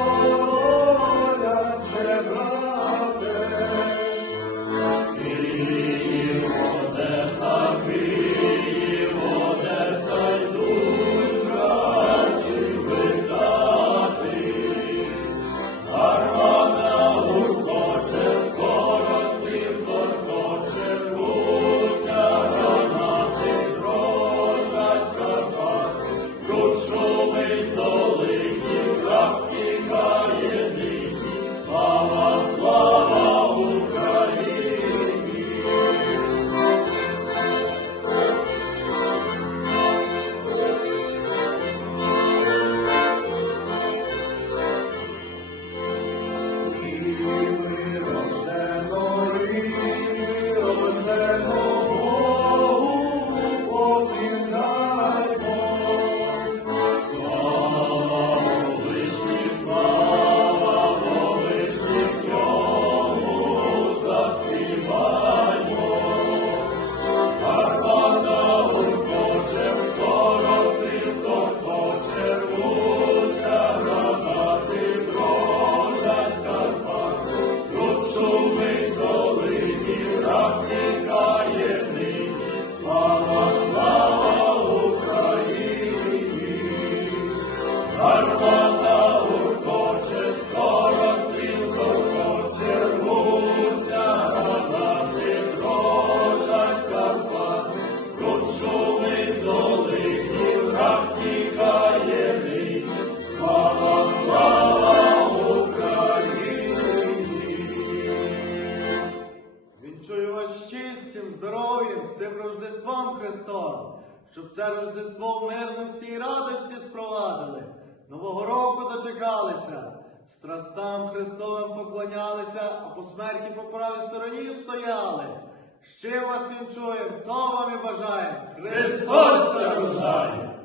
Lord. Щоб це Рождество в мирності і радості спровадили. Нового року дочекалися, страстам Христовим поклонялися, а по смерті по правій стороні стояли. Ще вас вінчуємо, то вам і бажаємо. Христос рождає!